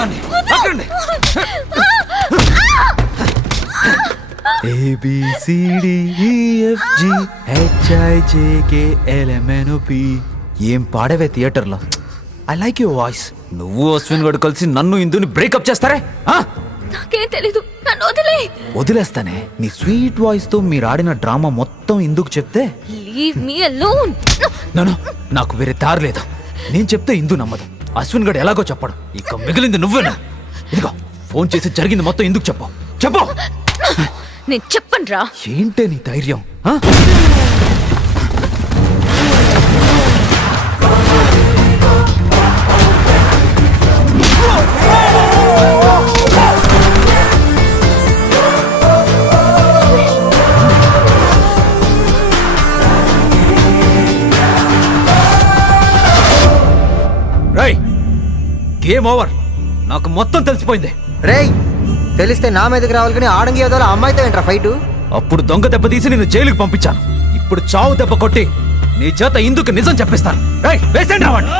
దాన్ని లాక్కండి. ABCDEFGHIJKLMNOP. ఏం పాడవే థియేటర్లో. I like your voice. నువ్వు అశ్విన్ గడు కలిసి నన్ను ఇందుని బ్రేకప్ చేస్తారే? నాకేం తెలీదు, నన్ను వదిలే. వదిలేస్తానే. నీ స్వీట్ వాయిస్ తో మీరు ఆడిన డ్రామా మొత్తం ఇందుకు చెప్తే లీవ్ మీ అలోన్. నాకు వేరే దారి లేదు. నేను చెప్తే ఇందు నమ్మదు, అశ్విన్ గడు ఎలాగో చెప్పడు. ఇక మిగిలింది నువ్వేనా? ఇదిగో ఫోన్ చేసి జరిగింది మొత్తం ఇందుకు చెప్పు. చెప్పు. నేను చెప్పను రా. ఏంటే నీ ధైర్యం? రేయ్, గేమ్ ఓవర్. నాకు మొత్తం తెలిసిపోయింది. రేయ్, తెలిస్తే నా మీదకి రావాలి కానీ ఆడంగి ఏదో అమ్మాయితో ఏంట్రా ఫైటు? అప్పుడు దొంగ దెబ్బ తీసి నేను జైలుకి పంపించాను. ఇప్పుడు చావు దెబ్బ కొట్టి నీ చేత ఇందుకు నిజం చెప్పిస్తాను. రేయ్, వేసేయండి రావండి.